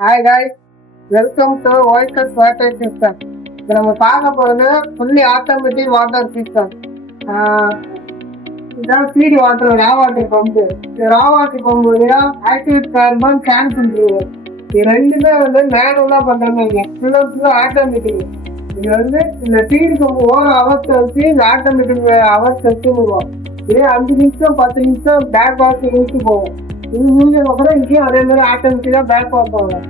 Hi guys welcome to ஒய்கஸ் water system இப்போ நம்ம பார்க்க போகிறது ஃபுல்லி ஆட்டோமேட்டிக் வாட்டர் சிஸ்டம் இதான் சீடி வாட்டர் ரா வாட்டர் பம்பு இந்த raw water pump activate carbon cancel இது ரெண்டுமே வந்து மேனுவலாக பண்ணுறாங்க ஃபுல்லாக ஃபுல்லாக ஆட்டோமேட்டிக் இது வந்து இந்த சீடி பம்பு ஓர அவர்ஸ் வச்சு இந்த ஆட்டோமேட்டிக் அவர்ஸ் வச்சு போவோம். இதே அஞ்சு நிமிஷம் பத்து நிமிஷம் பேக் வாஷ் இழுத்து போகும் இது முடிஞ்சதுக்கு இங்கேயும் அதே மாதிரி ஆட்டோமேட்டிக்காக பேக் வாஷ் ஆகும்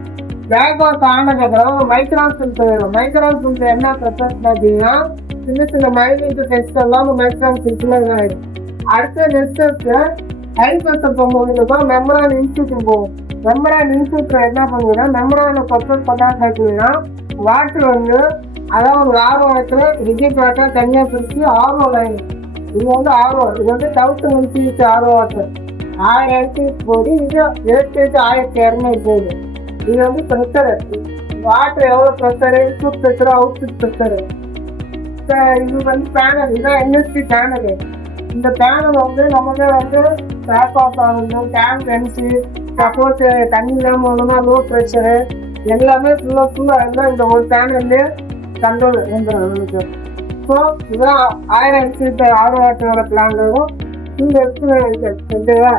பேக் வாஷ் ஆனதுக்கப்புறம் மைக்ரான் வரும் மைக்ரான் ஃபில்டர் என்ன ப்ரெசன்ட் பார்த்தீங்கன்னா சின்ன சின்ன மைனூட் டெஸ்ட் எல்லாம் மைக்ரான் ஃபில்டர் ஆயிடும் அடுத்த நெக்ஸ்ட் ஹை ப்ரெஷர் போகும்போது மெம்பரான் இன்ஸ்டியூட் போகும் மெம்பரான் இன்ஸ்டியூட்ல என்ன பண்ணுதுன்னா மெம்பரானை ப்ரெசன்ட் பண்ணா பார்த்தீங்கன்னா வாட்டர் வந்து அதாவது ஒரு ஆர்வம் இடத்துல ரிஜெக்ட் தனியாக பிரித்து ஆர்வம் லைன் இது வந்து ஆர்வம். இது வந்து தௌசண்ட் எல்பிஎஸ் ஆர்வம் வாட்டர் ஆயிரத்தி போது இங்கே இது எல்பிஎஸ் ஆயிரத்தி இரநூறு போகுது இது வந்து ப்ரெஷரு வாட்டர் எவ்வளோ pressure input pressure output pressure இது வந்து பேனல் இதான் என்எஸ்டி பேனல் இந்த பேனல் வந்து நமக்கு வந்து பேக் ஆஃப் ஆகணும் டேங்க் வென்சி சப்போஸ் தண்ணி இல்லாமல் ஒன்றுனா லோ ப்ரெஷரு எல்லாமே ஃபுல்லாக ஃபுல்லாக இருந்தால் இந்த ஒரு பேனல்லே கண்ட்ரோல் இருந்துடும் நமக்கு. ஸோ இதான் ஆயிரம் ஆறு ஆர்வ வாட்டரோட பிளான் இருக்கும் 근데 그만 이제 제가